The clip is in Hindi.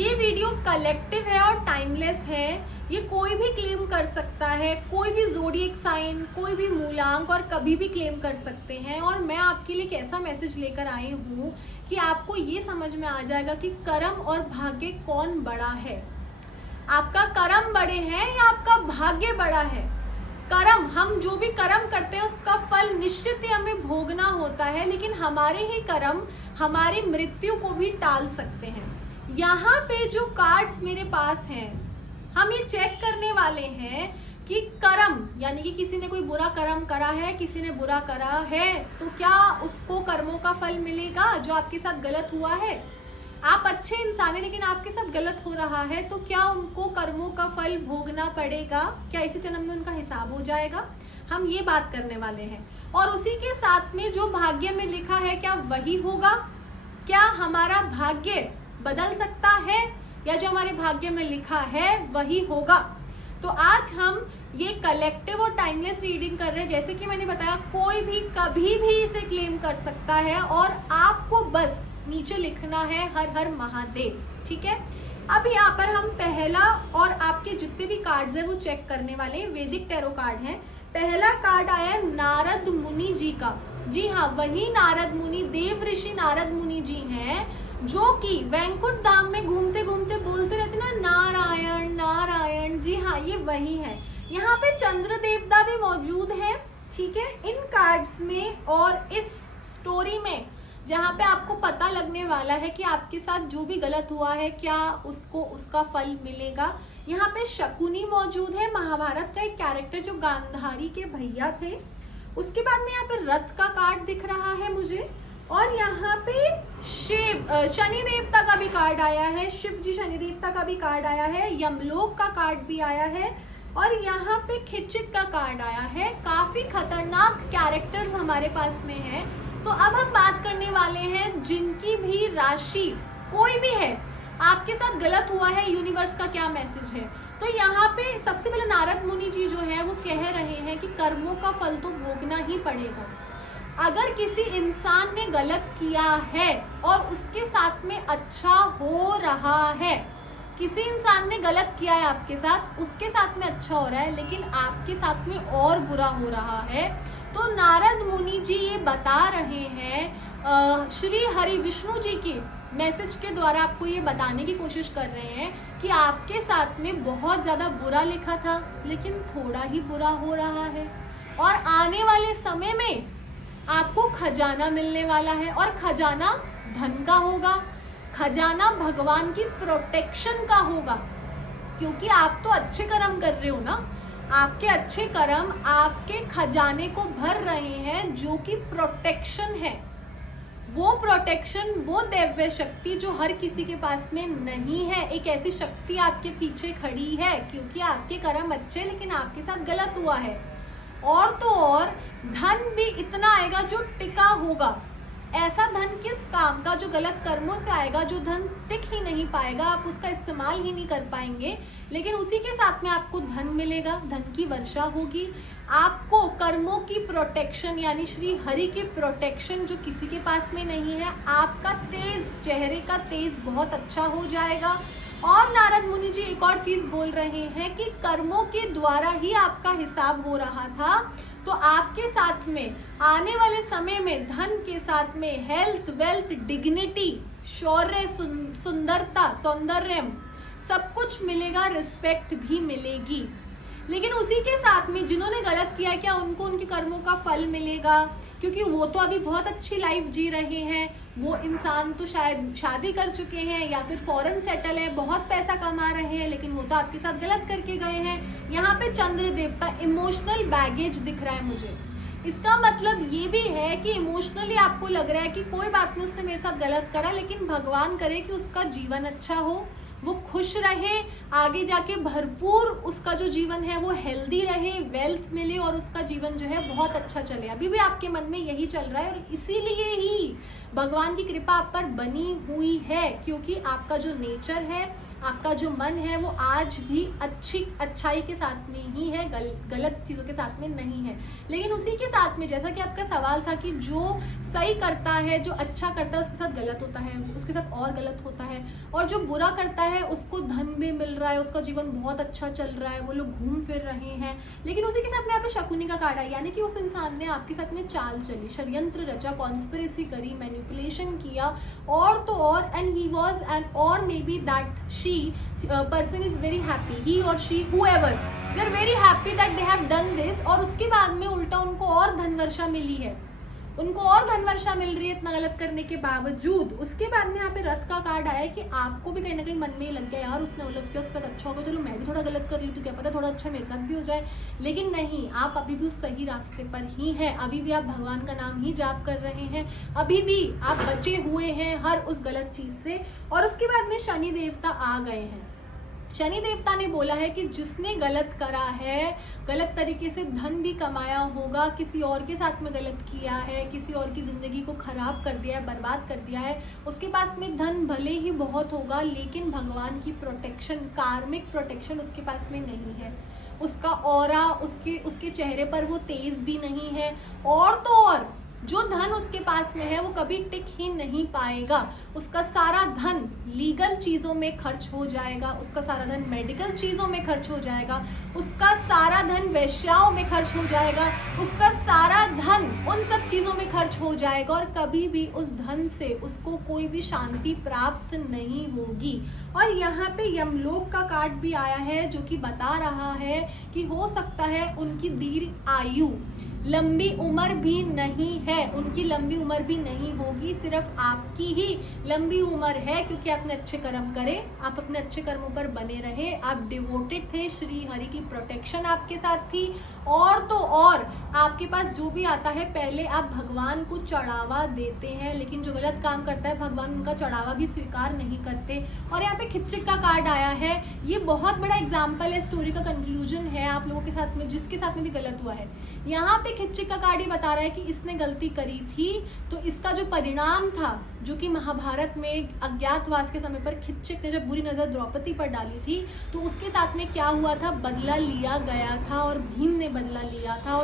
ये वीडियो कलेक्टिव है और टाइमलेस है। ये कोई भी क्लेम कर सकता है, कोई भी ज़ोडिएक साइन, कोई भी मूलांक और कभी भी क्लेम कर सकते हैं। और मैं आपके लिए एक ऐसा मैसेज लेकर आई हूँ कि आपको ये समझ में आ जाएगा कि कर्म और भाग्य कौन बड़ा है। आपका कर्म बड़े हैं या आपका भाग्य बड़ा है। कर्म, हम जो भी कर्म करते हैं उसका फल निश्चित ही हमें भोगना होता है, लेकिन हमारे ही कर्म हमारी मृत्यु को भी टाल सकते हैं। यहाँ पे जो कार्ड्स मेरे पास हैं, हम ये चेक करने वाले हैं कि कर्म यानी कि किसी ने कोई बुरा कर्म करा है, किसी ने बुरा करा है, तो क्या उसको कर्मों का फल मिलेगा जो आपके साथ गलत हुआ है। आप अच्छे इंसान हैं लेकिन आपके साथ गलत हो रहा है, तो क्या उनको कर्मों का फल भोगना पड़ेगा, क्या इसी जन्म में उनका हिसाब हो जाएगा। हम ये बात करने वाले हैं। और उसी के साथ में जो भाग्य में लिखा है क्या वही होगा, क्या हमारा भाग्य बदल सकता है या जो हमारे भाग्य में लिखा है वही होगा। तो आज हम ये कलेक्टिव और टाइमलेस रीडिंग कर रहे हैं। जैसे कि मैंने बताया, कोई भी कभी भी इसे क्लेम कर सकता है और आपको बस नीचे लिखना है हर हर महादेव, ठीक है। अब यहाँ पर हम पहला और आपके जितने भी कार्ड्स हैं वो चेक करने वाले हैं। वैदिक टैरो कार्ड है। पहला कार्ड आया है नारद मुनि जी का। जी हाँ, वही नारद मुनि, देव ऋषि नारद मुनि जी हैं जो कि वैकुंठ धाम में घूमते घूमते बोलते रहते ना, नारायण नारायण। जी हाँ, ये वही है। यहाँ पे चंद्र देवता भी मौजूद है, ठीक है, इन कार्ड्स में। और इस स्टोरी में जहाँ पे आपको पता लगने वाला है कि आपके साथ जो भी गलत हुआ है क्या उसको उसका फल मिलेगा। यहाँ पे शकुनी मौजूद है, महाभारत का एक कैरेक्टर जो गांधारी के भैया थे। उसके बाद में यहाँ पे रथ का कार्ड दिख रहा है मुझे। और यहाँ पे शनि देवता का भी कार्ड आया है, शिव जी शनि देवता का भी कार्ड आया है, यमलोक का कार्ड भी आया है और यहाँ पे खिचक का कार्ड आया है। काफी खतरनाक कैरेक्टर्स हमारे पास में है। तो अब हम बात करने वाले हैं जिनकी भी राशि कोई भी है, आपके साथ गलत हुआ है, यूनिवर्स का क्या मैसेज है। तो यहाँ पे सबसे पहले नारद मुनि जी जो है वो कह रहे हैं कि कर्मों का फल तो भोगना ही पड़ेगा। अगर किसी इंसान ने गलत किया है और उसके साथ में अच्छा हो रहा है, किसी इंसान ने गलत किया है आपके साथ, उसके साथ में अच्छा हो रहा है लेकिन आपके साथ में और बुरा हो रहा है, तो नारद मुनि जी ये बता रहे हैं, श्री हरि विष्णु जी की मैसेज के द्वारा आपको ये बताने की कोशिश कर रहे हैं कि आपके साथ में बहुत ज़्यादा बुरा लिखा था लेकिन थोड़ा ही बुरा हो रहा है और आने वाले समय में आपको खजाना मिलने वाला है। और खजाना धन का होगा, खजाना भगवान की प्रोटेक्शन का होगा, क्योंकि आप तो अच्छे कर्म कर रहे हो ना। आपके अच्छे कर्म आपके खजाने को भर रहे हैं जो कि प्रोटेक्शन है। वो प्रोटेक्शन, वो दिव्य शक्ति जो हर किसी के पास में नहीं है, एक ऐसी शक्ति आपके पीछे खड़ी है क्योंकि आपके कर्म अच्छे लेकिन आपके साथ गलत हुआ है। और तो और धन भी इतना आएगा जो टिका होगा। ऐसा धन किस काम का जो गलत कर्मों से आएगा, जो धन टिक ही नहीं पाएगा, आप उसका इस्तेमाल ही नहीं कर पाएंगे, लेकिन उसी के साथ में आपको धन मिलेगा, धन की वर्षा होगी। आपको कर्मों की प्रोटेक्शन यानी श्री हरि की प्रोटेक्शन जो किसी के पास में नहीं है, आपका तेज, चेहरे का तेज बहुत अच्छा हो जाएगा। और नारद मुनि जी एक और चीज बोल रहे हैं कि कर्मों के द्वारा ही आपका हिसाब हो रहा था, तो आपके साथ में आने वाले समय में धन के साथ में हेल्थ, वेल्थ, डिग्निटी, शौर्य, सुंदरता, सौंदर्य सब कुछ मिलेगा, रिस्पेक्ट भी मिलेगी। लेकिन उसी के साथ में जिन्होंने गलत किया, क्या उनको उनके कर्मों का फल मिलेगा? क्योंकि वो तो अभी बहुत अच्छी लाइफ जी रहे हैं। वो इंसान तो शायद शादी कर चुके हैं या फिर फॉरेन सेटल है, बहुत पैसा कमा रहे हैं, लेकिन वो तो आपके साथ गलत करके गए हैं। यहाँ पे चंद्र देवता, इमोशनल बैगेज दिख रहा है मुझे। इसका मतलब ये भी है कि इमोशनली आपको लग रहा है कि कोई बात नहीं, उसने मेरे साथ गलत करा, लेकिन भगवान करे कि उसका जीवन अच्छा हो, वो खुश रहे, आगे जाके भरपूर उसका जो जीवन है वो हेल्दी रहे, वेल्थ मिले और उसका जीवन जो है बहुत अच्छा चले। अभी भी आपके मन में यही चल रहा है और इसीलिए ही भगवान की कृपा आप पर बनी हुई है, क्योंकि आपका जो नेचर है, आपका जो मन है वो आज भी अच्छाई के साथ में ही है, गलत चीज़ों के साथ में नहीं है। लेकिन उसी के साथ में जैसा कि आपका सवाल था कि जो सही करता है, जो अच्छा करता है, उसके साथ गलत होता है, उसके साथ और गलत होता है, और जो बुरा करता है उसको धन भी मिल रहा है, उसका जीवन बहुत अच्छा चल रहा है, वो लोग घूम फिर रहे हैं, लेकिन उसी के साथ में यहाँ पे शकुनी का कार्ड है, यानी कि उस इंसान ने आपके साथ में चाल चली, षड्यंत्र रचा, कॉन्स्पिरेसी करी, मैनिपुलेशन किया, और तो और, एंड ही वॉज एंड और maybe that she person is very happy, he और she however they are very happy that they have done this, और उसके बाद में उल्टा उनको और धनवर्षा मिली है, उनको और धनवर्षा मिल रही है इतना गलत करने के बावजूद। उसके बाद में यहाँ पे रथ का कार्ड आया है कि आपको भी कहीं ना कहीं मन में ही लग गया, यार उसने गलत किया, उसके साथ अच्छा होगा, चलो मैं भी थोड़ा गलत कर ली तो क्या पता थोड़ा अच्छा मेरे साथ भी हो जाए, लेकिन नहीं, आप अभी भी उस सही रास्ते पर ही हैं, अभी भी आप भगवान का नाम ही जाप कर रहे हैं, अभी भी आप बचे हुए हैं हर उस गलत चीज से। और उसके बाद में शनि देवता आ गए हैं। शनि देवता ने बोला है कि जिसने गलत करा है, गलत तरीके से धन भी कमाया होगा, किसी और के साथ में गलत किया है, किसी और की ज़िंदगी को ख़राब कर दिया है, बर्बाद कर दिया है, उसके पास में धन भले ही बहुत होगा लेकिन भगवान की प्रोटेक्शन, कार्मिक प्रोटेक्शन उसके पास में नहीं है, उसका ऑरा, उसके चेहरे पर वो तेज भी नहीं है, और तो और जो धन उसके पास में है वो कभी टिक ही नहीं पाएगा, उसका सारा धन लीगल चीज़ों में खर्च हो जाएगा, उसका सारा धन मेडिकल चीज़ों में खर्च हो जाएगा, उसका सारा धन वेश्याओं में खर्च हो जाएगा, उसका सारा धन उन सब चीज़ों में खर्च हो जाएगा, और कभी भी उस धन से उसको कोई भी शांति प्राप्त नहीं होगी। और यहाँ पे यमलोक का कार्ड भी आया है जो कि बता रहा है कि हो सकता है उनकी दीर्घ आयु, लंबी उम्र भी नहीं है, उनकी लंबी उम्र भी नहीं होगी, सिर्फ आपकी ही लंबी उम्र है, क्योंकि आपने अच्छे कर्म करे, आप अपने अच्छे कर्मों पर बने रहे, आप डिवोटेड थे, श्री हरि की प्रोटेक्शन आपके साथ थी, और तो और आपके पास जो भी आता है पहले आप भगवान को चढ़ावा देते हैं, लेकिन जो गलत काम करता है भगवान उनका चढ़ावा भी स्वीकार नहीं करते। और यहाँ पे खिच्चिक का कार्ड आया है, ये बहुत बड़ा एग्जाम्पल है, स्टोरी का कंक्लूजन है आप लोगों के साथ में, जिसके साथ में भी गलत हुआ है। यहाँ पे खिच्चिक का कार्ड ये बता रहा है कि इसने गलती करी थी, तो इसका जो परिणाम था, जो कि महाभारत में अज्ञातवास के समय पर खिच्चिक ने जब बुरी नजर द्रौपदी पर डाली थी, तो उसके साथ में क्या हुआ था, बदला लिया गया था, और भीम ने बदला लिया था, और